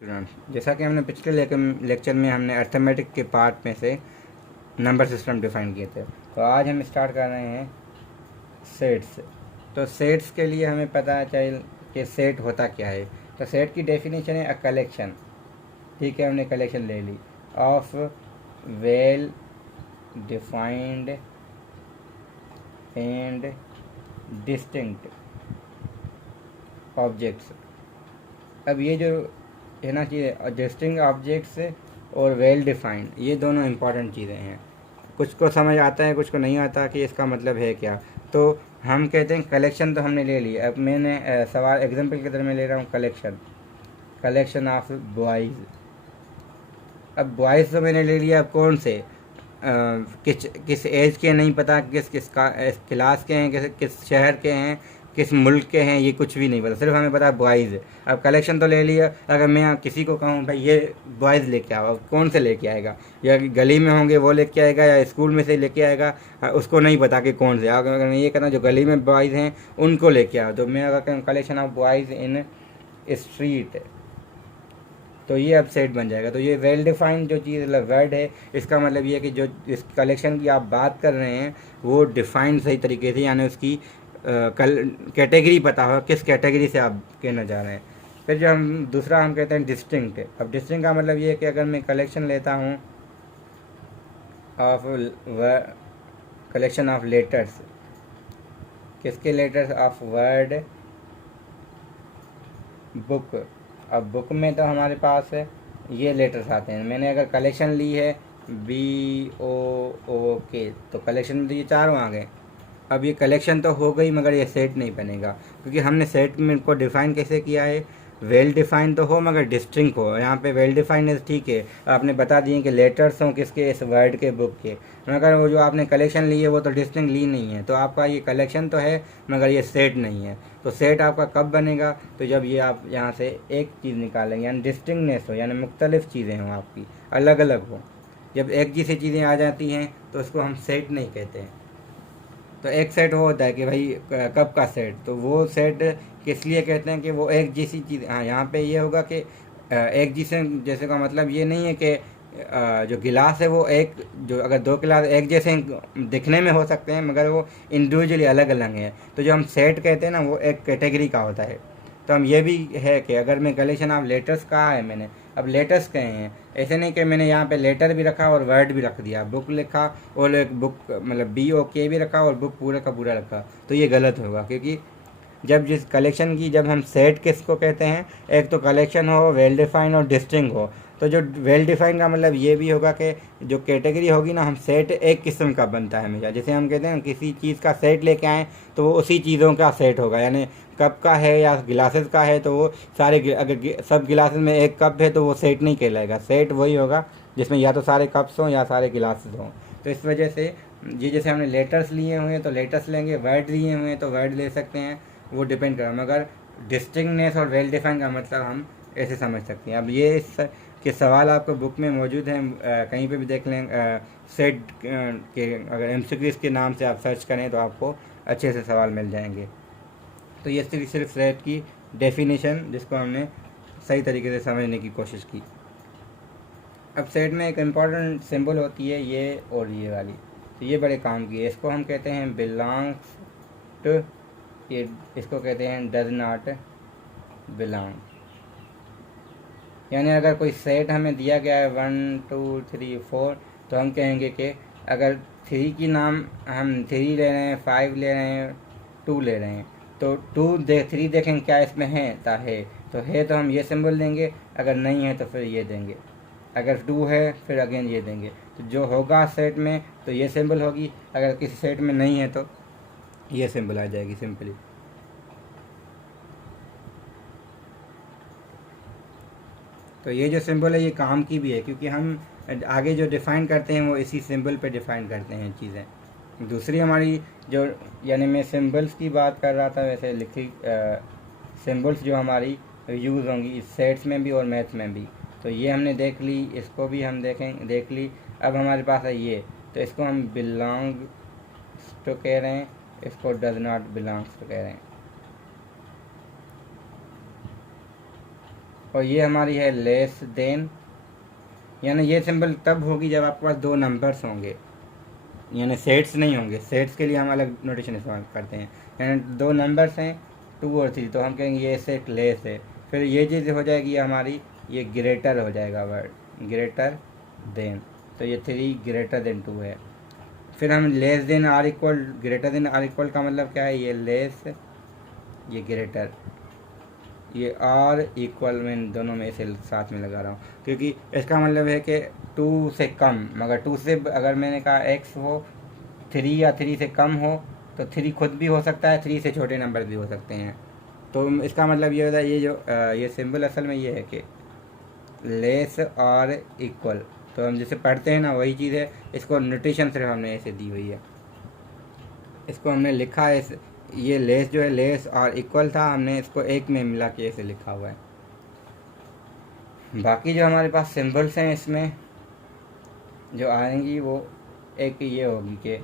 Students, जैसा कि हमने पिछले लेक्चर में हमने अर्थमेटिक के पार्ट में से नंबर सिस्टम डिफाइन किए थे, तो आज हम स्टार्ट कर रहे हैं सेट्स। तो सेट्स के लिए हमें पता चल कि सेट होता क्या है। तो सेट की डेफिनेशन है अ कलेक्शन, ठीक है, हमने कलेक्शन ले ली, of well defined and distinct objects. अब ये जो है ना चीज़ें, डिस्टिंक्ट ऑब्जेक्ट्स और वेल डिफाइंड, ये दोनों इंपॉर्टेंट चीज़ें हैं। कुछ को समझ आता है, कुछ को नहीं आता कि इसका मतलब है क्या। तो हम कहते हैं कलेक्शन तो हमने ले लिया। अब मैंने सवाल एग्जांपल की तरह मैं ले रहा हूँ कलेक्शन ऑफ बॉयज़। अब बॉयज़ तो मैंने ले लिया, अब कौन से किस एज के नहीं पता, किस किस क्लास के हैं, किस शहर के हैं, किस मुल्क के हैं, ये कुछ भी नहीं पता, सिर्फ हमें पता है बॉयज़। अब कलेक्शन तो ले लिया। अगर मैं किसी को कहूँ भाई ये बॉयज़ लेके आओ, कौन से लेके आएगा? या गली में होंगे वो लेके आएगा, या स्कूल में से लेके आएगा, उसको नहीं पता कि कौन से। अगर मैं ये कहना जो गली में बॉयज़ हैं उनको लेके आओ, तो मैं अगर कहूँ collection of boys in street, तो ये अब सेट बन जाएगा। तो ये वेल डिफाइंड जो चीज़ वर्ड है, इसका मतलब ये है कि जो इस कलेक्शन की आप बात कर रहे हैं वो डिफाइंड सही तरीके से, यानी उसकी कैटेगरी पता हो, किस कैटेगरी से आप कहना चाह रहे हैं। फिर जो हम दूसरा हम कहते हैं डिस्टिंक्ट। अब डिस्टिंक्ट का मतलब ये है कि अगर मैं कलेक्शन लेता हूँ ऑफ कलेक्शन ऑफ लेटर्स, किसके लेटर्स? Of word book. अब बुक में तो हमारे पास ये लेटर्स आते हैं। मैंने अगर कलेक्शन ली है BOOK, तो कलेक्शन में तो ये चारों आ गए। अब ये कलेक्शन तो हो गई, मगर ये सेट नहीं बनेगा, क्योंकि हमने सेट में को डिफ़ाइन कैसे किया है? वेल डिफाइन तो हो मगर डिस्टिंक्ट हो। यहाँ पे वेल डिफाइंड है, ठीक है, आपने बता दिए कि लेटर्स हों किसके, इस वर्ड के, बुक के, मगर वो जो आपने कलेक्शन ली है वो तो डिस्टिंक्ट ली नहीं है। तो आपका ये कलेक्शन तो है मगर ये सेट नहीं है। तो सेट आपका कब बनेगा? तो जब ये आप यहाँ से एक चीज़ निकालेंगे, यानी डिस्टिंक्टनेस हो, यानी मुख्तलिफ चीज़ें हों आपकी, अलग अलग हो। जब एक जैसी चीज़ें आ जाती हैं तो उसको हम सेट नहीं कहते हैं। तो एक सेट वो होता है कि भाई कब का सेट, तो वो सेट किस लिए कहते हैं कि वो एक जैसी चीज़। हाँ, यहाँ पे ये होगा कि एक जैसे, जैसे का मतलब ये नहीं है कि जो गिलास है वो एक, जो अगर दो गिलास एक जैसे दिखने में हो सकते हैं मगर वो इंडिविजुअली अलग अलग हैं। तो जो हम सेट कहते हैं ना, वो एक कैटेगरी का होता है। तो हम ये भी है कि अगर मैं कलेक्शन ऑफ लेटर्स कहा है मैंने, अब लेटर्स कहे हैं, ऐसे नहीं कि मैंने यहाँ पे लेटर भी रखा और वर्ड भी रख दिया, बुक लिखा और एक बुक मतलब BOK भी रखा और बुक पूरा का पूरा रखा, तो ये गलत होगा। क्योंकि जब जिस कलेक्शन की, जब हम सेट किसको कहते हैं, एक तो कलेक्शन हो, वेल डिफाइन और डिस्टिंग हो। तो जो वेल डिफाइन का मतलब ये भी होगा कि जो कैटेगरी होगी ना, हम सेट एक किस्म का बनता है हमेशा। जैसे हम कहते हैं किसी चीज़ का सेट लेके आएँ तो वो उसी चीज़ों का सेट होगा, यानी कप का है या गिलासेस का है तो वो सारे अगर सब गिलासेस में एक कप है तो वो सेट नहीं कहलाएगा। सेट वही होगा जिसमें या तो सारे कप्स हों या सारे गिलासेस हों। तो इस वजह से ये, जैसे हमने लेटर्स लिए हुए हैं तो लेटर्स लेंगे, वर्ड लिए हुए हैं तो वर्ड ले सकते हैं, वो डिपेंड करेगा। मगर डिस्टिंक्टनेस और वेल डिफाइन का मतलब हम ऐसे समझ सकते हैं। अब ये के सवाल आपको बुक में मौजूद हैं, कहीं पे भी देख लें। सेट के अगर MCQs के नाम से आप सर्च करें तो आपको अच्छे से सवाल मिल जाएंगे। तो ये सिर्फ सेट की डेफिनेशन, जिसको हमने सही तरीके से समझने की कोशिश की। अब सेट में एक इम्पॉर्टेंट सिंबल होती है ये और ये वाली, तो ये बड़े काम की है। इसको हम कहते हैं बिलोंग्स टू, ये इसको कहते हैं डज नॉट बिलोंग। यानी अगर कोई सेट हमें दिया गया है 1 2 3 4, तो हम कहेंगे कि अगर 3 की नाम हम 3 ले रहे हैं, 5 ले रहे हैं, 2 ले रहे हैं, तो 3 देखेंगे क्या इसमें है, तो है तो हम ये सिंबल देंगे, अगर नहीं है तो फिर ये देंगे, अगर 2 है फिर अगेन ये देंगे। तो जो होगा सेट में तो ये सिंबल होगी, अगर किसी सेट में नहीं है तो ये सिंबल आ जाएगी सिंपली। तो ये जो सिंबल है ये काम की भी है, क्योंकि हम आगे जो डिफ़ाइन करते हैं वो इसी सिंबल पे डिफ़ाइन करते हैं चीज़ें। दूसरी हमारी जो, यानी मैं सिंबल्स की बात कर रहा था, वैसे लिखी सिंबल्स जो हमारी यूज़ होंगी इस सेट्स में भी और मैथ्स में भी। तो ये हमने देख ली, इसको भी हम देख ली। अब हमारे पास है ये, तो इसको हम बिलोंग्स टू कह रहे हैं, इसको डज नॉट बिलोंग्स टू कह रहे हैं। और ये हमारी है लेस देन, यानी ये सिंबल तब होगी जब आपके पास दो नंबर्स होंगे, यानी सेट्स नहीं होंगे। सेट्स के लिए हम अलग नोटेशन इस्तेमाल करते हैं, यानी दो नंबर्स हैं 2 और 3, तो हम कहेंगे ये सेट लेस है। फिर ये चीज़ हो जाएगी हमारी, ये ग्रेटर हो जाएगा वर्ड, ग्रेटर देन, तो ये 3 ग्रेटर देन 2 है। फिर हम less than or equal, greater than or equal का मतलब क्या है, ये लेस, ये ग्रेटर, ये आर इक्वल, मैं इन दोनों में से साथ में लगा रहा हूँ क्योंकि इसका मतलब है कि 2 से कम, मगर 2 से अगर मैंने कहा x हो 3 या 3 से कम हो तो 3 खुद भी हो सकता है, 3 से छोटे नंबर भी हो सकते हैं। तो इसका मतलब ये होता है, ये जो ये सिंबल असल में ये है कि लेस और इक्वल, तो हम जैसे पढ़ते हैं ना वही चीज़ है। इसको नोटेशन सिर्फ हमने ऐसे दी हुई है, इसको हमने लिखा है, ये लेस जो है लेस और इक्वल था, हमने इसको एक में मिला के ऐसे लिखा हुआ है। बाकी जो हमारे पास सिंबल्स हैं इसमें जो आएंगी वो एक ये होगी कि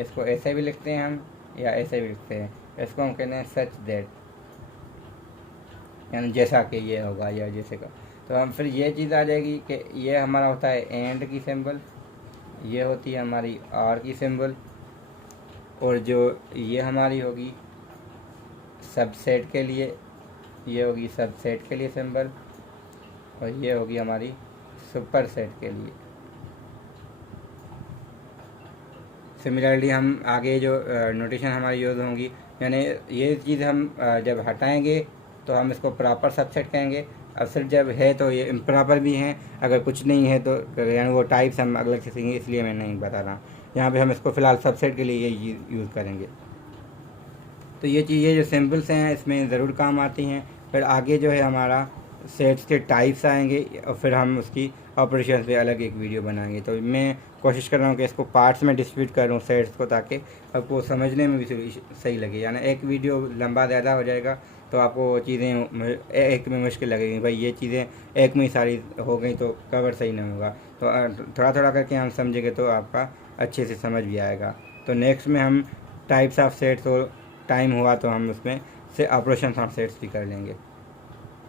इसको ऐसे भी लिखते हैं हम या ऐसे भी लिखते हैं, इसको हम कहते हैं सच दैट, यानी जैसा कि ये होगा या जैसे का। तो हम फिर ये चीज़ आ जाएगी कि ये हमारा होता है एंड की सिंबल, ये होती है हमारी आर की सिंबल, और जो ये हमारी होगी सबसेट के लिए, ये होगी सबसेट के लिए सिंबल, और ये होगी हमारी सुपर सेट के लिए। सिमिलरली हम आगे जो नोटेशन हमारी यूज़ होंगी, यानी ये चीज़ हम जब हटाएंगे तो हम इसको प्रॉपर सबसेट कहेंगे, अब सिर्फ जब है तो ये इम्प्रॉपर भी हैं, अगर कुछ नहीं है तो यानी वो टाइप्स हम अलग से सीखेंगे, इसलिए मैं नहीं बता रहा। यहाँ पे हम इसको फ़िलहाल सबसेट के लिए ये यूज़ करेंगे। तो ये चीज़ें जो सिंबल्स हैं इसमें ज़रूर काम आती हैं। फिर आगे जो है हमारा सेट्स के टाइप्स आएंगे और फिर हम उसकी ऑपरेशंस पे अलग एक वीडियो बनाएंगे। तो मैं कोशिश कर रहा हूँ कि इसको पार्ट्स में डिस्ट्रीब्यूट करूँ सेट्स को, ताकि आपको समझने में भी सही लगे। यानी एक वीडियो लंबा ज़्यादा हो जाएगा तो आपको चीज़ें एक में मुश्किल लगेगी, भाई ये चीज़ें एक में ही सारी हो गई तो कवर सही नहीं होगा। तो थोड़ा थोड़ा करके हम समझेंगे तो आपका अच्छे से समझ भी आएगा। तो नेक्स्ट में हम टाइप्स ऑफ सेट्स, और टाइम हुआ तो हम उसमें से ऑपरेशन ऑफ सेट्स भी कर लेंगे।